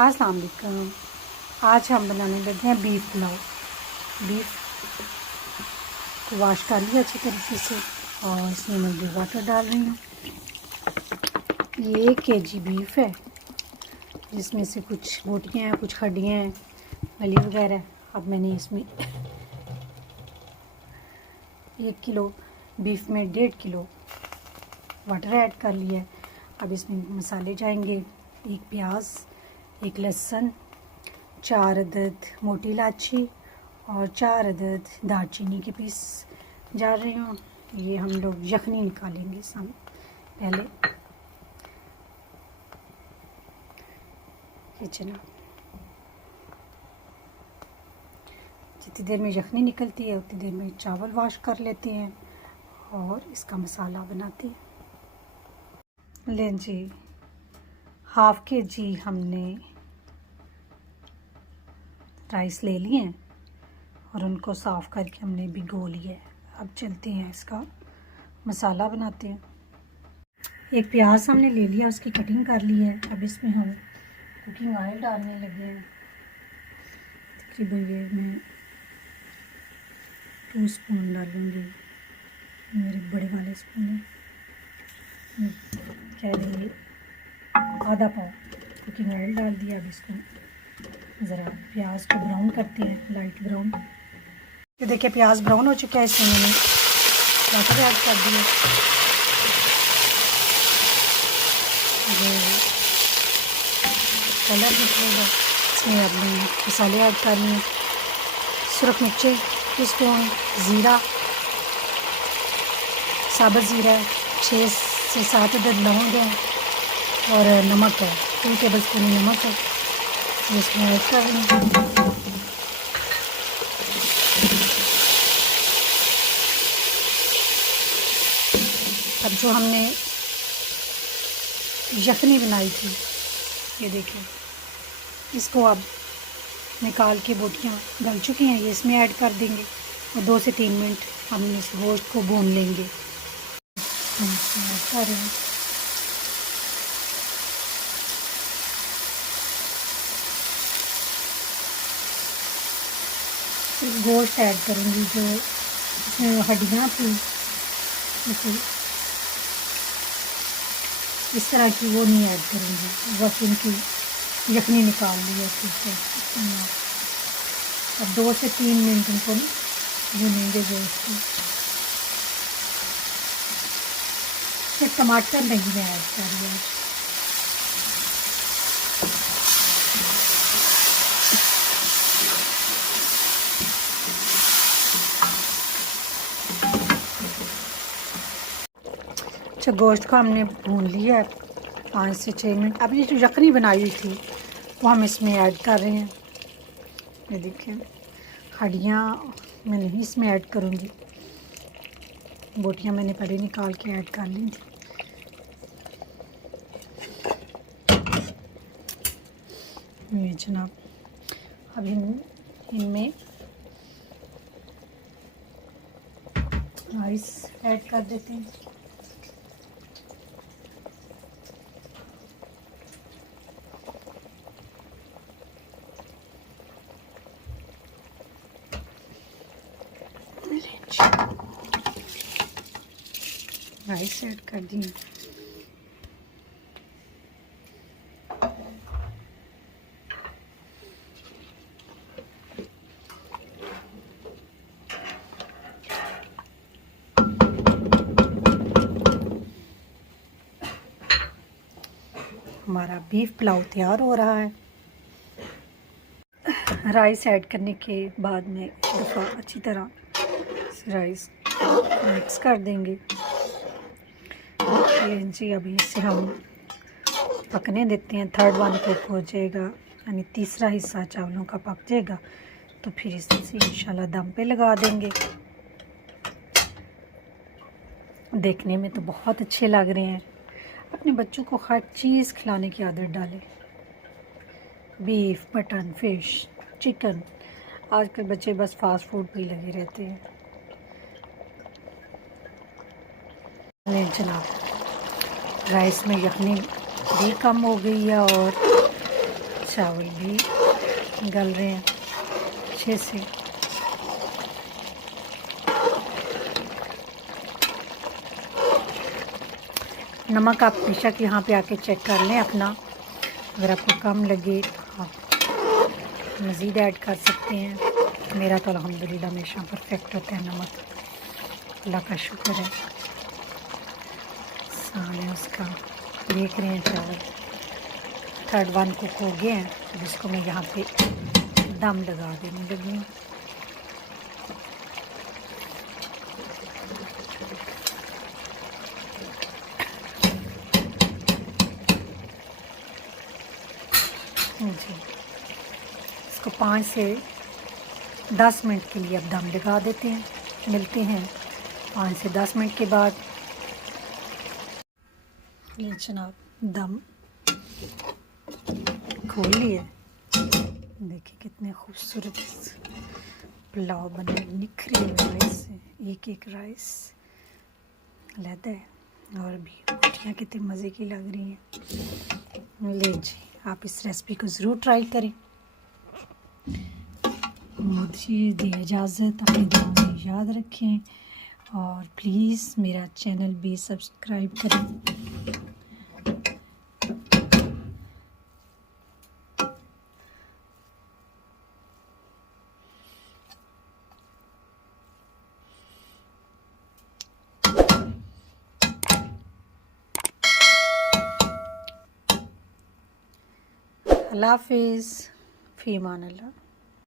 अस्सलाम वालेकुम। आज हम बनाने लगे हैं बीफ पुलाव। बीफ को वॉश कर लिया अच्छी तरीके से और इसमें मैं भी वाटर डाल रही हूँ। ये 1 kg बीफ है, जिसमें से कुछ बोटियाँ हैं, कुछ हड्डियाँ हैं, गली वगैरह। अब मैंने इसमें 1 किलो बीफ में 1.5 किलो वाटर ऐड कर लिया है। अब इसमें मसाले जाएंगे, 1 प्याज, 1 लहसुन, 4 अदद मोटी इलायची और 4 अदद दालचीनी के पीस डाल रही हूँ। ये हम लोग यखनी निकालेंगे पहले। किचन जितनी देर में यखनी निकलती है उतनी देर में चावल वॉश कर लेते हैं और इसका मसाला बनाते हैं। लें जी, 1/2 kg हमने राइस ले लिए हैं और उनको साफ़ करके हमने भिगो लिया है। अब चलते हैं इसका मसाला बनाते हैं। 1 प्याज हमने ले लिया, उसकी कटिंग कर ली है। अब इसमें हम कुकिंग ऑयल डालने लगे हैं। तकरीबन ये मैं 2 स्पून डालूँगी, मेरे बड़े वाले स्पून है। कह देंगे आधा पाव कुकिंग ऑयल डाल दिया। अब इसको ज़रा प्याज को ब्राउन करते हैं, लाइट ब्राउन। ये देखिए प्याज ब्राउन हो चुका है, इसमें मैंने टमाटर ऐड कर दिए। ये कलर निकलेगा। इसमें अब मैं मसाले ऐड कर लिए, सुरख मिर्ची टीस्पून, ज़ीरा, साबुत ज़ीरा, 6 से 7 अदद लौंग है और नमक है, 2 टेबल स्पून नमक है, जिसमें ऐड कर रही हूँ। अब जो हमने यखनी बनाई थी, ये देखिए, इसको अब निकाल के बोटियाँ गल चुकी हैं, ये इसमें ऐड कर देंगे और 2 से 3 मिनट हम इस गोश्त को भून लेंगे। कर रहे हैं गोश्त ऐड करूँगी, जो इसमें हड्डियाँ थी इस तरह की वो नहीं ऐड करूँगी, बस इनकी यखनी निकाल ली है ठीक है। अब 2 से 3 मिनट इनको भूनेंगे गोश्त को। फिर टमाटर नहीं मैं ऐड कर रही है। अच्छा, गोश्त को हमने भून लिया है 5 से 6 मिनट। अब ये जो यखनी बनाई हुई थी वो हम इसमें ऐड कर रहे हैं। ये देखिए, हड्डियाँ मैं नहीं इसमें ऐड करूँगी, बोटियाँ मैंने पहले निकाल के ऐड कर ली थी। ये जनाब, अब इनमें राइस ऐड कर देते हैं। राइस ऐड कर दिए। हमारा बीफ पुलाव तैयार हो रहा है। राइस ऐड करने के बाद में एक दफ़ा अच्छी तरह राइस मिक्स कर देंगे। जी, अभी इसे हम पकने देते हैं। 3rd वन कुक हो जाएगा, यानी तीसरा हिस्सा चावलों का पक जाएगा, तो फिर इसे इंशाल्लाह दम पे लगा देंगे। देखने में तो बहुत अच्छे लग रहे हैं। अपने बच्चों को हर चीज़ खिलाने की आदत डालें, बीफ, मटन, फ़िश, चिकन। आजकल बच्चे बस फास्ट फूड पे ही लगे रहते हैं। जनाब, राइस में यखनी भी कम हो गई है और चावल भी गल रहे हैं अच्छे से। नमक आप बेशक यहाँ पे आके चेक कर लें अपना, अगर आपको कम लगे तो आप मज़ीद ऐड कर सकते हैं। मेरा तो अल्हम्दुलिल्लाह हमेशा परफेक्ट होता है नमक, अल्लाह का शुक्र है। सामने उसका देख रहे हैं चावल थर्ड वन कुक हो गए हैं। अब इसको मैं यहाँ पे दम लगा देने लगी हूँ। जी, इसको 5 से 10 मिनट के लिए अब दम लगा देते हैं। मिलते हैं 5 से 10 मिनट के बाद। ये जनाब दम खोल लिए, देखिए कितने खूबसूरत पुलाव बने, निखरे हुए राइस से। एक एक राइस लहदा है और भी रोटियाँ कितने मज़े की लग रही हैं। ले जी, आप इस रेसिपी को ज़रूर ट्राई करें। मुझे दी इजाज़त, अपनी दुआ में याद रखें और प्लीज़ मेरा चैनल भी सब्सक्राइब करें। अल्लाह हाफिज़, फ़ी अमान अल्लाह।